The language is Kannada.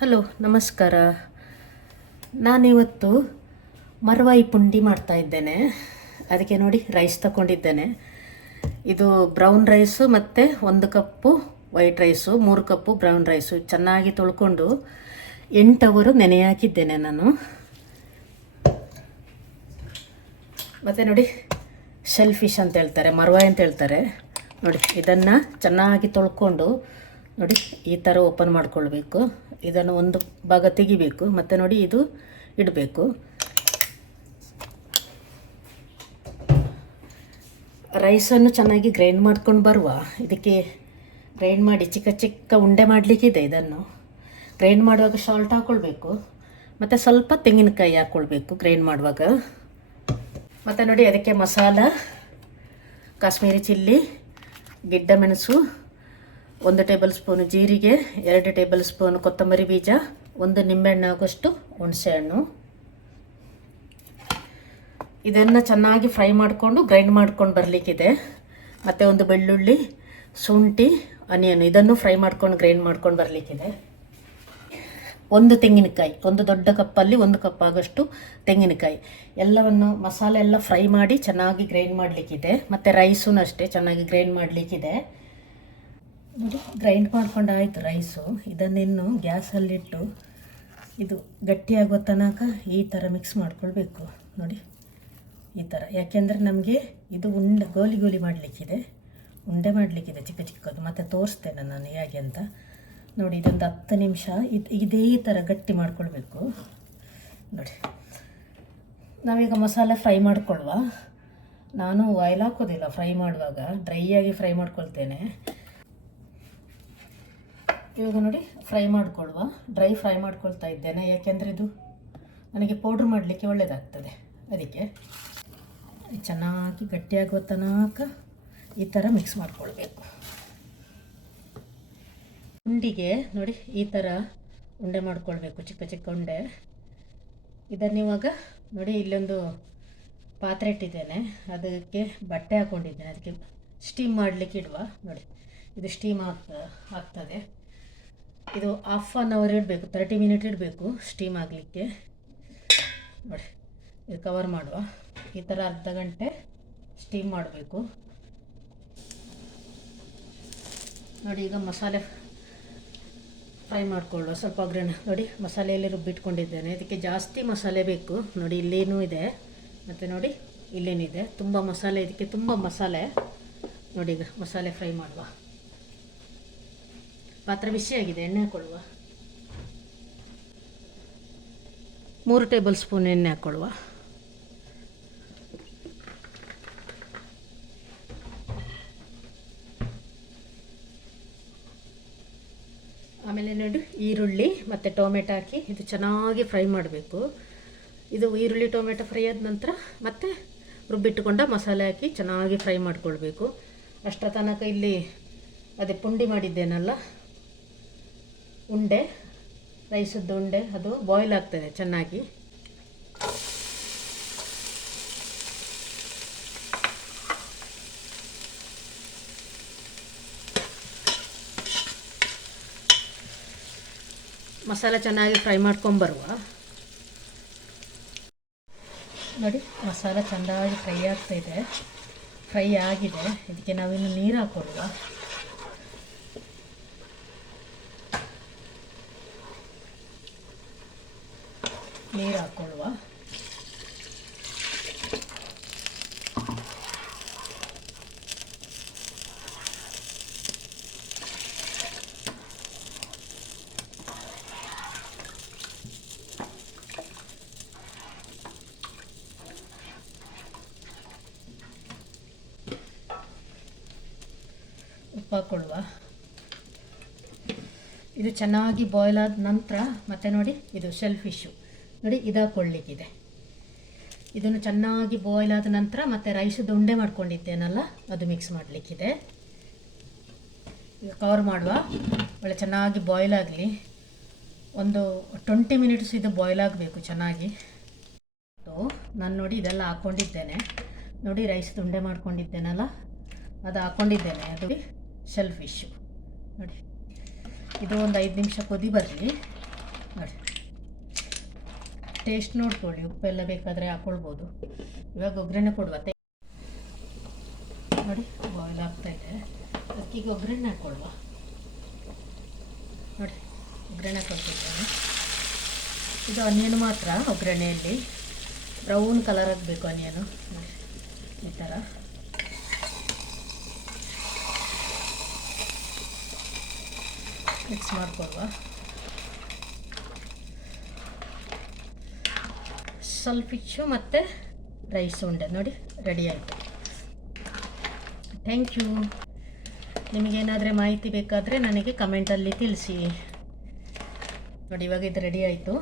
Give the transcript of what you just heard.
ಹಲೋ ನಮಸ್ಕಾರ. ನಾನಿವತ್ತು ಮರ್ವಾಯಿ ಪುಂಡಿ ಮಾಡ್ತಾಯಿದ್ದೇನೆ. ಅದಕ್ಕೆ ನೋಡಿ ರೈಸ್ ತಗೊಂಡಿದ್ದೇನೆ. ಇದು ಬ್ರೌನ್ ರೈಸು ಮತ್ತು 1 ಕಪ್ಪು ವೈಟ್ ರೈಸು, 3 ಕಪ್ಪು ಬ್ರೌನ್ ರೈಸು ಚೆನ್ನಾಗಿ ತೊಳ್ಕೊಂಡು 8 ಅವರು ನೆನೆ ಹಾಕಿದ್ದೇನೆ ನಾನು. ಮತ್ತು ನೋಡಿ ಶೆಲ್ ಫಿಶ್ ಅಂತ ಹೇಳ್ತಾರೆ, ಮರ್ವಾಯಿ ಅಂತ ಹೇಳ್ತಾರೆ ನೋಡಿ. ಇದನ್ನು ಚೆನ್ನಾಗಿ ತೊಳ್ಕೊಂಡು ನೋಡಿ ಈ ಥರ ಓಪನ್ ಮಾಡ್ಕೊಳ್ಬೇಕು. ಇದನ್ನು ಒಂದು ಭಾಗ ತೆಗಿಬೇಕು. ಮತ್ತು ನೋಡಿ ಇದು ಇಡಬೇಕು. ರೈಸನ್ನು ಚೆನ್ನಾಗಿ ಗ್ರೈಂಡ್ ಮಾಡ್ಕೊಂಡು ಬರುವ. ಇದಕ್ಕೆ ಗ್ರೈಂಡ್ ಮಾಡಿ ಚಿಕ್ಕ ಚಿಕ್ಕ ಉಂಡೆ ಮಾಡಲಿಕ್ಕಿದೆ. ಇದನ್ನು ಗ್ರೈಂಡ್ ಮಾಡುವಾಗ ಸಾಲ್ಟ್ ಹಾಕ್ಕೊಳ್ಬೇಕು ಮತ್ತು ಸ್ವಲ್ಪ ತೆಂಗಿನಕಾಯಿ ಹಾಕ್ಕೊಳ್ಬೇಕು ಗ್ರೈಂಡ್ ಮಾಡುವಾಗ. ಮತ್ತು ನೋಡಿ ಅದಕ್ಕೆ ಮಸಾಲ, ಕಾಶ್ಮೀರಿ ಚಿಲ್ಲಿ, ಗಿಡ್ಡ ಮೆಣಸು, 1 ಟೇಬಲ್ ಸ್ಪೂನು ಜೀರಿಗೆ, 2 ಟೇಬಲ್ ಸ್ಪೂನು ಕೊತ್ತಂಬರಿ ಬೀಜ, 1 ನಿಂಬೆಹಣ್ಣು ಆಗೋಷ್ಟು ಹುಣಸೆಹಣ್ಣು. ಇದನ್ನು ಚೆನ್ನಾಗಿ ಫ್ರೈ ಮಾಡಿಕೊಂಡು ಗ್ರೈಂಡ್ ಮಾಡ್ಕೊಂಡು ಬರಲಿಕ್ಕಿದೆ. ಮತ್ತು 1 ಬೆಳ್ಳುಳ್ಳಿ, ಶುಂಠಿ, ಆನಿಯನ್ ಇದನ್ನು ಫ್ರೈ ಮಾಡ್ಕೊಂಡು ಗ್ರೈಂಡ್ ಮಾಡ್ಕೊಂಡು ಬರಲಿಕ್ಕಿದೆ. 1 ತೆಂಗಿನಕಾಯಿ, 1 ದೊಡ್ಡ ಕಪ್ಪಲ್ಲಿ 1 ಕಪ್ ಆಗೋಷ್ಟು ತೆಂಗಿನಕಾಯಿ. ಎಲ್ಲವನ್ನು ಮಸಾಲೆ ಎಲ್ಲ ಫ್ರೈ ಮಾಡಿ ಚೆನ್ನಾಗಿ ಗ್ರೈಂಡ್ ಮಾಡಲಿಕ್ಕಿದೆ. ಮತ್ತು ರೈಸೂ ಅಷ್ಟೇ ಚೆನ್ನಾಗಿ ಗ್ರೈಂಡ್ ಮಾಡಲಿಕ್ಕಿದೆ. ನೋಡಿ ಗ್ರೈಂಡ್ ಮಾಡ್ಕೊಂಡು ಆಯಿತು ರೈಸು. ಇದನ್ನಿನ್ನು ಗ್ಯಾಸಲ್ಲಿಟ್ಟು ಇದು ಗಟ್ಟಿಯಾಗೋ ತನಕ ಈ ಥರ ಮಿಕ್ಸ್ ಮಾಡ್ಕೊಳ್ಬೇಕು ನೋಡಿ ಈ ಥರ. ಯಾಕೆಂದರೆ ನಮಗೆ ಇದು ಗೋಲಿ ಗೋಲಿ ಮಾಡಲಿಕ್ಕಿದೆ, ಉಂಡೆ ಮಾಡಲಿಕ್ಕಿದೆ ಚಿಕ್ಕ ಚಿಕ್ಕದು. ಮತ್ತು ತೋರಿಸ್ತೇನೆ ನಾನು ಹೇಗೆ ಅಂತ ನೋಡಿ. ಇದೊಂದು 10 ನಿಮಿಷ ಇದೇ ಥರ ಗಟ್ಟಿ ಮಾಡ್ಕೊಳ್ಬೇಕು ನೋಡಿ. ನಾವೀಗ ಮಸಾಲೆ ಫ್ರೈ ಮಾಡ್ಕೊಳ್ಳುವ. ನಾನು ಆಯಿಲ್ ಹಾಕೋದಿಲ್ಲ ಫ್ರೈ ಮಾಡುವಾಗ, ಡ್ರೈಯಾಗಿ ಫ್ರೈ ಮಾಡ್ಕೊಳ್ತೇನೆ. ಇವಾಗ ನೋಡಿ ಫ್ರೈ ಮಾಡ್ಕೊಳ್ಳುವ. ಡ್ರೈ ಫ್ರೈ ಮಾಡ್ಕೊಳ್ತಾ ಇದ್ದೇನೆ, ಯಾಕೆಂದರೆ ಇದು ನನಗೆ ಪೌಡ್ರ್ ಮಾಡಲಿಕ್ಕೆ ಒಳ್ಳೆಯದಾಗ್ತದೆ. ಅದಕ್ಕೆ ಚೆನ್ನಾಗಿ ಗಟ್ಟಿಯಾಗೋ ತನಕ ಈ ಥರ ಮಿಕ್ಸ್ ಮಾಡ್ಕೊಳ್ಬೇಕು. ಉಂಡಿಗೆ ನೋಡಿ ಈ ಥರ ಉಂಡೆ ಮಾಡ್ಕೊಳ್ಬೇಕು, ಚಿಕ್ಕ ಚಿಕ್ಕ ಉಂಡೆ. ಇದನ್ನಿವಾಗ ನೋಡಿ ಇಲ್ಲೊಂದು ಪಾತ್ರೆ ಇಟ್ಟಿದ್ದೇನೆ, ಅದಕ್ಕೆ ಬಟ್ಟೆ ಹಾಕ್ಕೊಂಡಿದ್ದೇನೆ. ಅದಕ್ಕೆ ಸ್ಟೀಮ್ ಮಾಡಲಿಕ್ಕೆ ಇಡುವ ನೋಡಿ. ಇದು ಸ್ಟೀಮ್ ಆಗ್ತದೆ. ಇದು 1/2 ಅವರ್ ಇಡಬೇಕು, 30 ಮಿನಿಟ್ ಇಡಬೇಕು ಸ್ಟೀಮ್ ಆಗಲಿಕ್ಕೆ ನೋಡಿ. ಇದು ಕವರ್ ಮಾಡುವ. ಈ ಥರ ಅರ್ಧ ಗಂಟೆ ಸ್ಟೀಮ್ ಮಾಡಬೇಕು ನೋಡಿ. ಈಗ ಮಸಾಲೆ ಫ್ರೈ ಮಾಡಿಕೊಳ್ಳುವ. ಸ್ವಲ್ಪ ಒಗ್ಗರಣೆ ನೋಡಿ, ಮಸಾಲೆಯಲ್ಲಿ ರುಬ್ಬಿಟ್ಕೊಂಡಿದ್ದೇನೆ. ಇದಕ್ಕೆ ಜಾಸ್ತಿ ಮಸಾಲೆ ಬೇಕು ನೋಡಿ. ಇಲ್ಲೇನೂ ಇದೆ ಮತ್ತು ನೋಡಿ ಇಲ್ಲೇನಿದೆ, ತುಂಬ ಮಸಾಲೆ. ಇದಕ್ಕೆ ತುಂಬ ಮಸಾಲೆ ನೋಡಿ. ಈಗ ಮಸಾಲೆ ಫ್ರೈ ಮಾಡುವ. ಪಾತ್ರೆ ಬಿಸಿಯಾಗಿದೆ, ಎಣ್ಣೆ ಹಾಕ್ಕೊಳ್ಳುವ. 3 ಟೇಬಲ್ ಸ್ಪೂನ್ ಎಣ್ಣೆ ಹಾಕ್ಕೊಳ್ಳುವ. ಆಮೇಲೆ ನೋಡಿ ಈರುಳ್ಳಿ ಮತ್ತು ಟೊಮೆಟೊ ಹಾಕಿ ಇದು ಚೆನ್ನಾಗಿ ಫ್ರೈ ಮಾಡಬೇಕು. ಇದು ಈರುಳ್ಳಿ ಟೊಮೆಟೊ ಫ್ರೈ ಆದ ನಂತರ ಮತ್ತೆ ರುಬ್ಬಿಟ್ಟುಕೊಂಡ ಮಸಾಲೆ ಹಾಕಿ ಚೆನ್ನಾಗಿ ಫ್ರೈ ಮಾಡಿಕೊಳ್ಬೇಕು. ಅಷ್ಟರ ತನಕ ಇಲ್ಲಿ ಅದೇ ಪುಂಡಿ ಮಾಡಿದ್ದೇನಲ್ಲ ಉಂಡೆ, ರೈಸದ್ದು ಉಂಡೆ, ಅದು ಬಾಯ್ಲ್ ಆಗ್ತದೆ ಚೆನ್ನಾಗಿ. ಮಸಾಲೆ ಚೆನ್ನಾಗಿ ಫ್ರೈ ಮಾಡ್ಕೊಂಬರುವ ನೋಡಿ. ಮಸಾಲೆ ಚೆನ್ನಾಗಿ ಫ್ರೈ ಆಗ್ತಾಯಿದೆ, ಫ್ರೈ ಆಗಿದೆ. ಇದಕ್ಕೆ ನಾವಿನ್ನು ನೀರು ಹಾಕ್ಕೊಳ್ಳುವ. ನೀರು ಹಾಕ್ಕೊಳ್ಳುವ. ಉಪ್ಪು ಹಾಕ್ಕೊಳ್ಳುವ. ಇದು ಚೆನ್ನಾಗಿ ಬಾಯ್ಲ್ ಆದ ನಂತರ ಮತ್ತೆ ನೋಡಿ ಇದು ಶೆಲ್ ಫಿಶ್ಶು ನೋಡಿ ಇದು ಹಾಕ್ಕೊಳ್ಳಿಕ್ಕಿದೆ. ಇದನ್ನು ಚೆನ್ನಾಗಿ ಬಾಯ್ಲ್ ಆದ ನಂತರ ಮತ್ತೆ ರೈಸದ್ದು ಉಂಡೆ ಮಾಡ್ಕೊಂಡಿದ್ದೇನಲ್ಲ ಅದು ಮಿಕ್ಸ್ ಮಾಡಲಿಕ್ಕಿದೆ. ಈಗ ಕವರ್ ಮಾಡುವ. ಒಳ್ಳೆ ಚೆನ್ನಾಗಿ ಬಾಯ್ಲ್ ಆಗಲಿ. ಒಂದು 20 ಮಿನಿಟ್ಸ್ ಇದು ಬಾಯ್ಲ್ ಆಗಬೇಕು ಚೆನ್ನಾಗಿ. ನಾನು ನೋಡಿ ಇದೆಲ್ಲ ಹಾಕ್ಕೊಂಡಿದ್ದೇನೆ ನೋಡಿ. ರೈಸದ್ದು ಉಂಡೆ ಮಾಡ್ಕೊಂಡಿದ್ದೇನಲ್ಲ ಅದು ಹಾಕ್ಕೊಂಡಿದ್ದೇನೆ. ಅದು ಶೆಲ್ ಫಿಶ್ಶು ನೋಡಿ. ಇದು ಒಂದು 5 ನಿಮಿಷ ಕುದಿ ಬರಲಿ. ನೋಡಿ, ಟೇಸ್ಟ್ ನೋಡ್ಕೊಳ್ಳಿ, ಉಪ್ಪೆಲ್ಲ ಬೇಕಾದರೆ ಹಾಕ್ಕೊಳ್ಬೋದು. ಇವಾಗ ಒಗ್ಗರಣೆ ಕೊಡುವ. ನೋಡಿ ಬಾಯ್ಲ್ ಆಗ್ತಾಯಿದೆ, ಅದಕ್ಕೀಗ ಒಗ್ಗರಣೆ ಹಾಕ್ಕೊಳ್ವಾ. ನೋಡಿ ಒಗ್ಗರಣೆ ಹಾಕ್ಕೊಳ್ತಿದ್ದೇನೆ. ಇದು ಆನಿಯನ್ ಮಾತ್ರ ಒಗ್ಗರಣೆಯಲ್ಲಿ ಬ್ರೌನ್ ಕಲರ್ ಆಗಬೇಕು ಆನಿಯನು. ನೋಡಿ ಈ ಥರ ಮಿಕ್ಸ್ ಮಾಡ್ಕೊಳ್ವಾ. ಸ್ವಲ್ಪ ಫಿಶ್ಶು ಮತ್ತು ರೈಸ್ ಉಂಡೆ ನೋಡಿ ರೆಡಿ ಆಯಿತು. Thank you. ನಿಮಗೇನಾದರೆ ಮಾಹಿತಿ ಬೇಕಾದರೆ ನನಗೆ ಕಮೆಂಟಲ್ಲಿ ತಿಳಿಸಿ. ನೋಡಿ ಇವಾಗ ಇದು ರೆಡಿ ಆಯಿತು.